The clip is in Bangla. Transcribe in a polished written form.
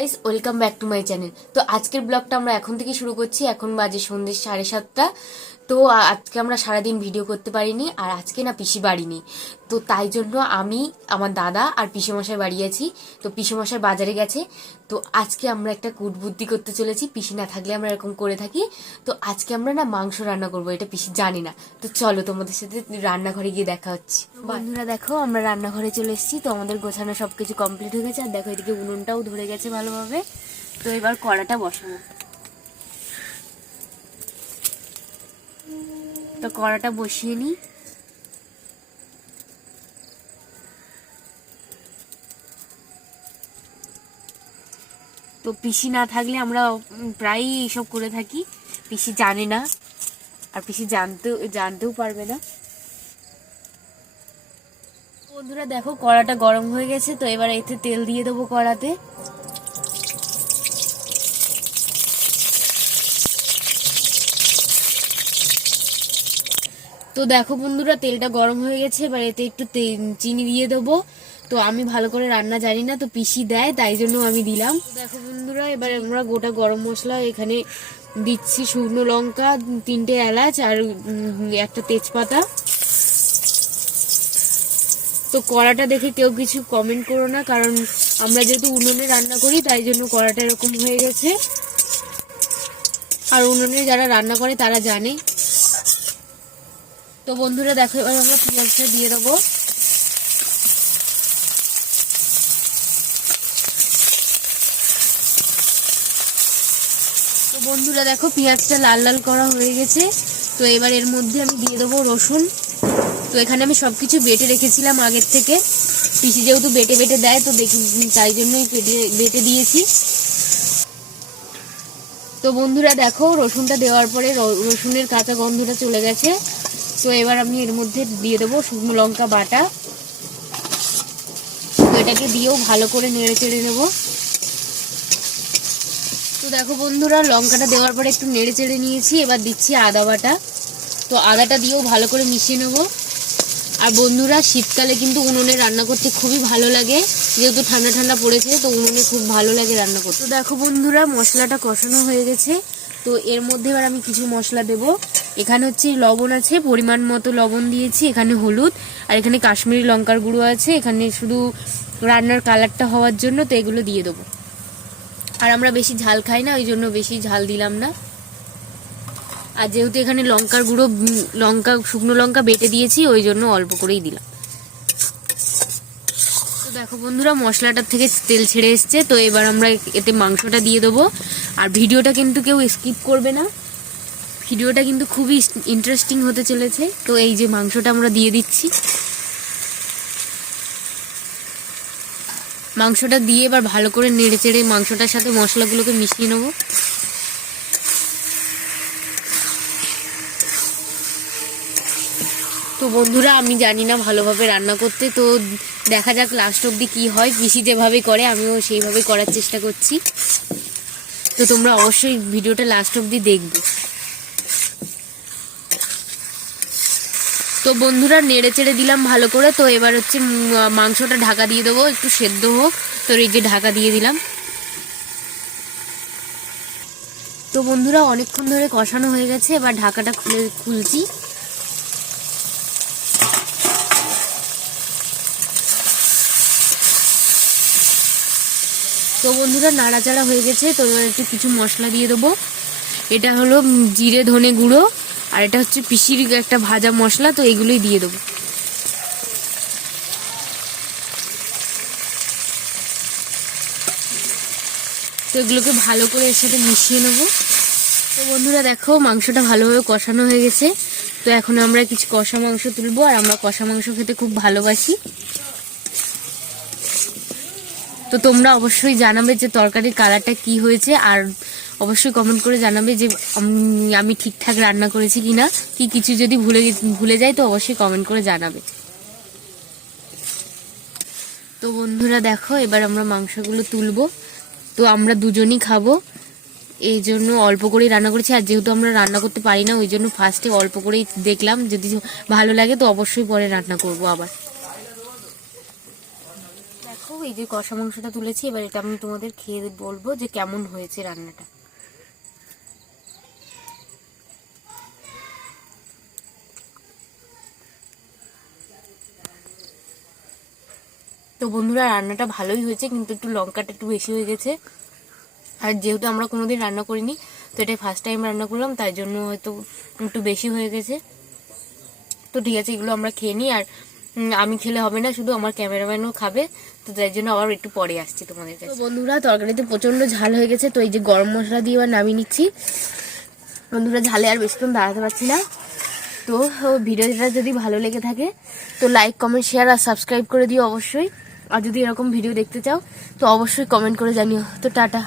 Guys, welcome back to my channel. তো আজকের ব্লগটা আমরা এখন থেকে শুরু করছি। এখন বাজে সন্ধ্যে 7:30। তো আজকে আমরা সারাদিন ভিডিও করতে পারিনি, আর আজকে না পিসি বাড়ি নেই। তো তাই জন্য আমি, আমার দাদা আর পিসেমশাই বাড়ি আছি। তো পিসেমশাই বাজারে গেছে। তো আজকে আমরা একটা কুট বুদ্ধি করতে চলেছি। পিসি না থাকলে আমরা এরকম করে থাকি। তো আজকে আমরা না মাংস রান্না করবো, এটা পিসি জানি না। তো চলো তোমাদের সাথে রান্নাঘরে গিয়ে দেখা হচ্ছে। বন্ধুরা দেখো, আমরা রান্নাঘরে চলে এসেছি। তো আমাদের গোছানো সবকিছু কমপ্লিট হয়ে গেছে। আর দেখো, এদিকে উনুনটাও ধরে গেছে ভালোভাবে। তো এবার কড়াটা বসাবো। তো কড়াটা বসিয়ে নিই। তো পিসি না থাকলে আমরা প্রায়ই এইসব করে থাকি। পিসি জানে না, আর পিসি জানতেও পারবে না। বন্ধুরা দেখো, কড়াটা গরম হয়ে গেছে। তো এবার এতে তেল দিয়ে দেবো কড়াতে। তো দেখো বন্ধুরা, তেলটা গরম হয়ে গেছে। এবার এতে একটু চিনি দিয়ে দেবো। তো আমি ভালো করে রান্না জানি না, তো পিসি দেয়, তাই জন্য আমি দিলাম। দেখো বন্ধুরা, এবার আমরা গোটা গরম মশলা এখানে দিচ্ছি। শুকনো লঙ্কা, 3টে এলাচ আর একটা তেজপাতা। তো কড়াটা দেখে কেউ কিছু কমেন্ট করো না, কারণ আমরা যেহেতু উনুনে রান্না করি, তাই জন্য কড়াটা এরকম হয়ে গেছে। আর উনুনে যারা রান্না করে তারা জানে। তো বন্ধুরা দেখো, এবার আমরা পেঁয়াজটা দিয়ে দেবো। তো বন্ধুরা দেখো, পেঁয়াজটা লাল লাল করা হয়ে গেছে। তো এবার এর মধ্যে আমি দিয়ে দেবো রসুন। তো এখানে আমি সবকিছু বেটে রেখেছিলাম আগের থেকে। পিসি যেহেতু বেটে বেটে দেয়, তো দেখি তাই জন্যই বেটে দিয়েছি। তো বন্ধুরা দেখো, রসুনটা দেওয়ার পরে রসুনের কাঁচা গন্ধটা চলে গেছে। তো এবার আমি এর মধ্যে দিয়ে দেবো শুকনো লঙ্কা বাটা। তো এটাকে দিয়েও ভালো করে নেড়ে চেড়ে নেবো। তো দেখো বন্ধুরা, লঙ্কাটা দেওয়ার পরে একটু নেড়ে চেড়ে নিয়েছি। এবার দিচ্ছি আদা বাটা। তো আদাটা দিয়েও ভালো করে মিশিয়ে নেবো। আর বন্ধুরা, শীতকালে কিন্তু উনুনে রান্না করতে খুবই ভালো লাগে, যেহেতু ঠান্ডা ঠান্ডা পড়েছে। তো উনুনে খুব ভালো লাগে রান্না করতে। তো দেখো বন্ধুরা, মশলাটা কষানো হয়ে গেছে। তো এর মধ্যে এবার আমি কিছু মশলা দেব। এখানে হচ্ছে লবণ আছে, পরিমাণ মতো লবণ দিয়েছি। এখানে হলুদ, আর এখানে কাশ্মীরি লঙ্কার গুঁড়ো আছে। এখানে শুধু রান্নার কালারটা হওয়ার জন্য, তো এগুলো দিয়ে দেবো। আর আমরা বেশি ঝাল খাই না, ওই জন্য বেশি ঝাল দিলাম না। আর যেহেতু এখানে লঙ্কার গুঁড়ো, শুকনো লঙ্কা বেটে দিয়েছি, ওই জন্য অল্প করেই দিলাম। তো দেখো বন্ধুরা, মশলাটার থেকে তেল ছেড়ে এসছে। তো এবার আমরা এতে মাংসটা দিয়ে দেবো। আর ভিডিওটা কিন্তু কেউ স্কিপ করবে না, ভিডিওটা কিন্তু খুবই ইন্টারেস্টিং হতে চলেছে। তো এই যে মাংসটা আমরা দিয়ে দিচ্ছি। মাংসটা দিয়ে এবার ভালো করে নেড়ে চেড়ে মাংসটার সাথে মশলাগুলোকে মিশিয়ে নেবো। তো বন্ধুরা, আমি জানি না ভালোভাবে রান্না করতে, তো দেখা যাক লাস্ট অব্দি কি হয়। পিসি যেভাবে করে আমিও সেইভাবে করার চেষ্টা করছি। তো তোমরা অবশ্যই ভিডিওটা লাস্ট অব্দি দেখবে। তো বন্ধুরা, নেড়ে চেড়ে দিলাম ভালো করে। তো এবার হচ্ছে মাংসটা ঢাকা দিয়ে দেবো, একটু সেদ্ধ হোক। তো এই যে ঢাকা দিয়ে দিলাম। তো বন্ধুরা, অনেকক্ষণ ধরে কষানো হয়ে গেছে। এবার ঢাকাটা খুলছি। তো বন্ধুরা, নাড়াচাড়া হয়ে গেছে। তো এবার একটু কিছু মশলা দিয়ে দেবো। এটা হলো জিরে ধনে গুঁড়ো, আর এটা হচ্ছে পিসির একটা ভাজা মশলা। তো এগুলোই দিয়ে দেবো। তো এগুলোকে ভালো করে এর সাথে মিশিয়ে নেবো। তো বন্ধুরা দেখো, মাংসটা ভালোভাবে কষানো হয়ে গেছে। তো এখন আমরা কিছু কষা মাংস তুলবো। আর আমরা কষা মাংস খেতে খুব ভালোবাসি। তো তোমরা অবশ্যই জানাবে যে তরকারির কালারটা কি হয়েছে। আর অবশ্যই কমেন্ট করে জানাবে যে আমি ঠিকঠাক রান্না করেছি কিনা। কি কিছু যদি ভুলে যাই, তো অবশ্যই কমেন্ট করে জানাবে। তো বন্ধুরা দেখো, এবার আমরা মাংসগুলো তুলবো। তো আমরা দুজনই খাবো, এই জন্য অল্প করেই রান্না করেছি। আর যেহেতু আমরা রান্না করতে পারি না, ওই জন্য ফার্স্টে অল্প করেই দেখলাম। যদি ভালো লাগে তো অবশ্যই পরে রান্না করব আবার। দেখো এই যে কষা মাংসটা তুলেছি, এবার এটা আমি তোমাদের খেয়ে বলবো যে কেমন হয়েছে রান্নাটা। তো বন্ধুরা রান্নাটা ভালোই হয়েছে, কিন্তু একটু লঙ্কাটা একটু বেশি হয়ে গেছে। আর যেহেতু আমরা কোনোদিন রান্না করিনি, তো এটা ফার্স্ট টাইম রান্না করলাম, তাই জন্য হয়তো একটু বেশি হয়ে গেছে। তো ঠিক আছে, এগুলো আমরা খেয়ে নিই। আর আমি খেলে হবে না, শুধু আমার ক্যামেরাম্যানও খাবে, তো তাই জন্য আবার একটু পরে আসছি তোমাদের কাছে। বন্ধুরা তরকারিতে প্রচন্ড ঝাল হয়ে গেছে, তো এই যে গরম মশলা দিয়ে এবার নামিয়ে নিচ্ছি। বন্ধুরা ঝালে আর বেশিক্ষণ দাঁড়াতে পারছি না। তো ভিডিওটা যদি ভালো লেগে থাকে তো লাইক, কমেন্ট, শেয়ার আর সাবস্ক্রাইব করে দিও অবশ্যই। আর যদি এরকম ভিডিও দেখতে চাও তো অবশ্যই কমেন্ট করে জানিও। তো টাটা।